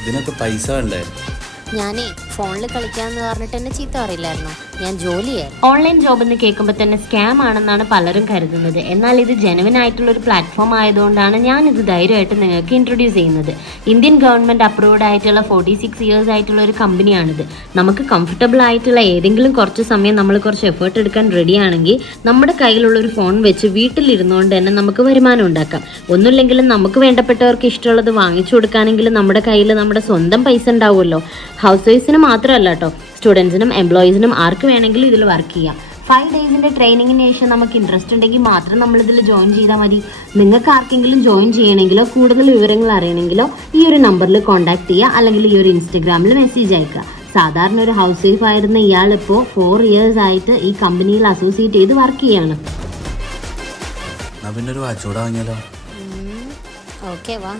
ഇതിനൊക്കെ പൈസ വേണ്ടേ? ഞാനേ ഫോണിൽ കളിക്കാന്ന് പറഞ്ഞിട്ട് എന്നെ ചീത്ത അറിയില്ലായിരുന്നു. ഞാൻ ജോലിയായിരുന്നു. ഓൺലൈൻ ജോബ് എന്ന് കേൾക്കുമ്പോൾ തന്നെ സ്കാം ആണെന്നാണ് പലരും കരുതുന്നത്. എന്നാൽ ഇത് ജെനുവിൻ ആയിട്ടുള്ള ഒരു പ്ലാറ്റ്ഫോം ആയതുകൊണ്ടാണ് ഞാൻ ഇത് ധൈര്യമായിട്ട് നിങ്ങൾക്ക് ഇൻട്രൊഡ്യൂസ് ചെയ്യുന്നത്. ഇന്ത്യൻ ഗവൺമെൻറ് അപ്രൂവ്ഡ് ആയിട്ടുള്ള 46 ഇയേഴ്സ് ആയിട്ടുള്ള ഒരു കമ്പനിയാണിത്. നമുക്ക് കംഫർട്ടബിൾ ആയിട്ടുള്ള ഏതെങ്കിലും കുറച്ച് സമയം നമ്മൾ കുറച്ച് എഫേർട്ട് എടുക്കാൻ റെഡിയാണെങ്കിൽ നമ്മുടെ കയ്യിലുള്ള ഒരു ഫോൺ വെച്ച് വീട്ടിലിരുന്നുകൊണ്ട് തന്നെ നമുക്ക് വരുമാനം ഉണ്ടാക്കാം. ഒന്നുമില്ലെങ്കിലും നമുക്ക് വേണ്ടപ്പെട്ടവർക്ക് ഇഷ്ടമുള്ളത് വാങ്ങിച്ചു കൊടുക്കാനെങ്കിലും നമ്മുടെ കയ്യിൽ നമ്മുടെ സ്വന്തം പൈസ ഉണ്ടാവുമല്ലോ. ഹൗസ് വൈഫ്സിന് മാത്രമല്ല കേട്ടോ, സ്റ്റുഡൻസിനും എംപ്ലോയീസിനും ആർക്ക് വേണമെങ്കിലും ഇതിൽ വർക്ക് ചെയ്യാം. 5 ഡേയ്സിൻ്റെ ട്രെയിനിങ്ങിന് ശേഷം നമുക്ക് ഇൻട്രസ്റ്റ് ഉണ്ടെങ്കിൽ മാത്രം നമ്മളിതിൽ ജോയിൻ ചെയ്താൽ മതി. നിങ്ങൾക്ക് ആർക്കെങ്കിലും ജോയിൻ ചെയ്യണമെങ്കിലോ കൂടുതൽ വിവരങ്ങൾ അറിയണമെങ്കിലോ ഈ ഒരു നമ്പറിൽ കോൺടാക്ട് ചെയ്യുക, അല്ലെങ്കിൽ ഈ ഒരു ഇൻസ്റ്റഗ്രാമിൽ മെസ്സേജ് അയക്കുക. സാധാരണ ഒരു ഹൗസ് വൈഫ് ആയിരുന്ന ഇയാളിപ്പോൾ 4 ഇയേഴ്സ് ആയിട്ട് ഈ കമ്പനിയിൽ അസോസിയേറ്റ് ചെയ്ത് വർക്ക് ചെയ്യാണ്. പിന്നെ ഒരു വാച്ചോടെ വാങ്ങിയാലോ? ഓക്കെ വാ.